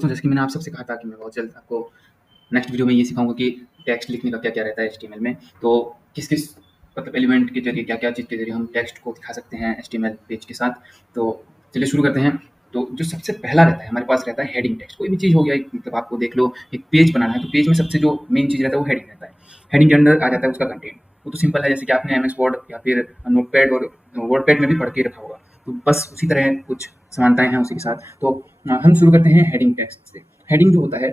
दोस्तों, जैसे कि मैंने आप सबसे कहा था कि मैं बहुत जल्द आपको नेक्स्ट वीडियो में ये सिखाऊंगा कि टेक्स्ट लिखने का क्या-क्या रहता है एचटीएमएल में। तो किस-किस मतलब एलिमेंट के जरिए क्या-क्या चीज़ के जरिए हम टेक्स्ट को दिखा सकते हैं एचटीएमएल पेज के साथ। तो चलिए शुरू करते हैं। तो जो सबसे पहला रहता है हमारे पास रहता है हेडिंग टेक्स्ट। कोई भी चीज़ हो गया, एक मतलब आपको देख लो एक पेज बनाना है, तो पेज में सबसे जो मेन चीज़ रहता है वो हेडिंग रहता है। हेडिंग के अंदर आ जाता है उसका कंटेंट। वो तो सिंपल है, जैसे कि आपने एमएस वर्ड या फिर नोटपैड और वर्डपैड में भी पढ़ के रखा होगा। तो बस उसी तरह कुछ समानताएँ हैं उसी के साथ। तो हम शुरू करते हैं हेडिंग टेक्स्ट से। हेडिंग जो होता है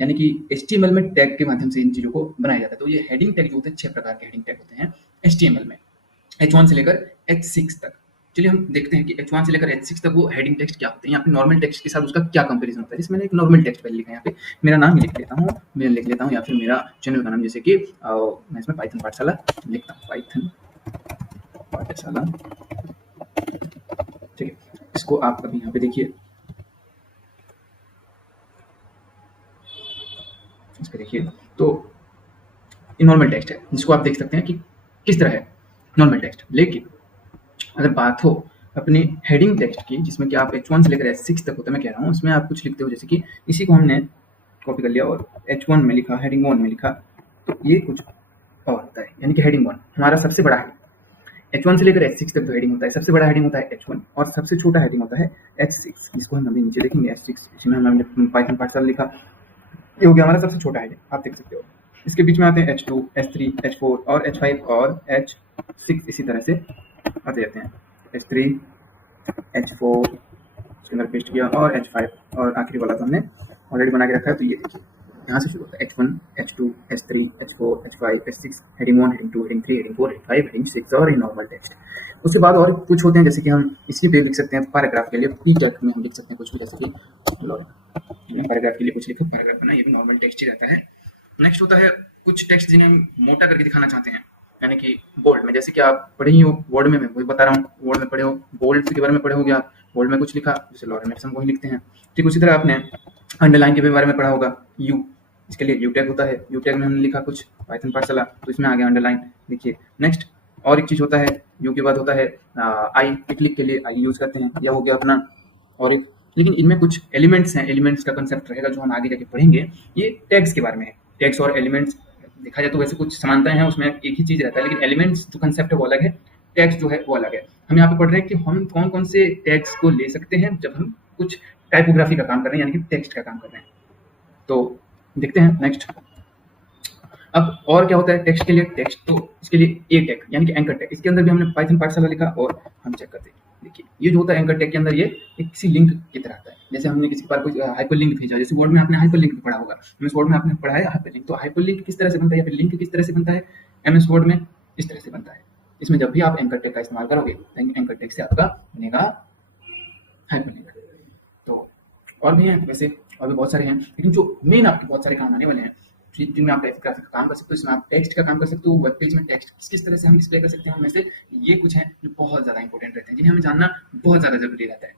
यानी कि एचटीएमएल में टैग के माध्यम से इन चीज़ों को बनाया जाता है। तो ये हेडिंग टैग जो होते हैं 6 प्रकार के हेडिंग टैग होते हैं एचटीएमएल में, H1 से लेकर H6 तक। चलिए हम देखते हैं कि H1 से लेकर H6 तक वो हेडिंग टेक्स्ट क्या होते हैं, यहाँ पे नॉर्मल टेक्स्ट के साथ उसका क्या कंपैरिजन होता है। जैसे मैंने एक नॉर्मल टेक्स्ट पहले लिखा है, यहाँ पे मेरा नाम लिख लेता हूँ, मैं लिख लेता हूँ या फिर मेरा चैनल का नाम, जैसे कि मैं इसमें पाइथन पाठशाला लिखता हूँ, पाइथन पाठशाला। ठीक है, इसको आप अभी यहाँ पे देखिए, इस पे देखिए। तो ये नॉर्मल टेक्स्ट है जिसको आप देख सकते हैं कि किस तरह है नॉर्मल टेक्स्ट। लेकिन अगर बात हो अपने हेडिंग टेक्स्ट की, जिसमें कि आप H1 से लेकर H6 तक होता है, मैं कह रहा हूँ उसमें आप कुछ लिखते हो, जैसे कि इसी को हमने कॉपी कर लिया और H1 में लिखा, हेडिंग 1 में लिखा, तो ये कुछ और होता है। यानी कि हेडिंग 1 हमारा सबसे बड़ा है। H1 से लेकर H6 तक जो हेडिंग होता है, सबसे बड़ा हेडिंग होता है H1 और सबसे छोटा हेडिंग होता है H6, जिसको हम अभी नीचे देखेंगे। H6 इसमें हमने पाइथन पाठशाला लिखा, ये हो गया हमारा सबसे छोटा हेडिंग, आप देख सकते हो। इसके बीच में आते हैं H2, H3, H4 और H5 और H6, इसी तरह से आते जाते हैं। H3, H4 इसके अंदर पेस्ट किया और H5 और आखिरी वाला तो हमने ऑलरेडी बना के रखा है। तो ये देखिए यहाँ से शुरू होता है H1, H2, H3, H4, H5, H6, heading 1, heading 2, heading 3, heading 4, heading 5, heading 6 और ये नॉर्मल टेक्स्ट। उसके बाद और कुछ होते हैं, जैसे कि हम इसी पे लिख सकते हैं पैराग्राफ के लिए, पी टैग में हम लिख सकते हैं कुछ भी, जैसे कि पैराग्राफ के लिए कुछ लिखो, पैराग्राफ बना, ये भी नॉर्मल टेक्स्ट ही रहता है। नेक्स्ट होता है कुछ टेक्स्ट जिन्हें हम मोटा करके दिखाना चाहते हैं, यानी कि बोल्ड में, जैसे कि आप पढ़े ही हो वर्ड में, मैं वही बता रहा हूँ, वर्ड में पढ़े हो, बोल्ड के बारे में पढ़े होगे आप, बोल्ड में कुछ लिखा, जैसे लॉरेन मैक्सम वही लिखते हैं। ठीक उसी तरह आपने अंडरलाइन के बारे में पढ़ा होगा, यू, इसके लिए यू टैग होता है, यू टैग में हमने लिखा कुछ पाइथन पाठशाला, तो इसमें आ गया अंडरलाइन, देखिए। नेक्स्ट और एक चीज़ होता है, यू के बाद होता है आई, क्लिक के लिए आई यूज़ करते हैं, यह हो गया अपना। और एक, लेकिन इनमें कुछ एलिमेंट्स हैं, एलिमेंट्स का कंसेप्ट रहेगा जो हम आगे जाके पढ़ेंगे। ये टैग्स के बारे में है। टैग्स और एलिमेंट्स देखा जाए तो वैसे कुछ समानताएं हैं, उसमें एक ही चीज़ रहता है, लेकिन एलिमेंट्स जो कंसेप्ट है वो अलग है, टैग्स जो है वो अलग है। हम यहाँ पे पढ़ रहे हैं कि हम कौन कौन से टैग्स को ले सकते हैं जब हम कुछ टाइपोग्राफी का काम कर रहे हैं, यानी कि टेक्स्ट का काम कर रहे हैं। तो देखते हैं नेक्स्ट। अब और क्या होता है टेक्स्ट के लिए, टेक्स्ट तो इसके लिए ए टैग यानी कि एंकर टैग, इसके अंदर भी हमने पाइथन पाठशाला लिखा और हम चेक करते हैं। देखिए ये जो होता है एंकर टैग के अंदर, ये एक किसी लिंक की तरह आता है। जैसे हमने किसी पर कोई हाइपरलिंक भेजा, जैसे वर्ड में आपने हाइपरलिंक पढ़ा होगा, एमएस वर्ड में आपने पढ़ा है हाइपरलिंक, तो हाइपरलिंक किस तरह से बनता है या फिर लिंक किस तरह से बनता है एमएस वर्ड में, इस तरह से बनता है। इसमें जब भी आप एंकर टैग का इस्तेमाल करोगे, एंकर टैग से आपका बनेगा हाइपरलिंक। तो और भी हैं वैसे, और भी बहुत सारे हैं, लेकिन जो मेन आपके बहुत सारे काम आने वाले हैं, जिनमें आप टाइपोग्राफी का काम कर सकते हो, इसमें आप टेक्स्ट का काम कर सकते हो, वेब पेज में टेक्स्ट किस तरह से हम डिस्प्ले कर सकते हैं, उनमें से ये कुछ हैं जो बहुत ज़्यादा इंपॉर्टेंट रहते हैं, जिन्हें हमें जानना बहुत ज़्यादा जरूरी रहता है।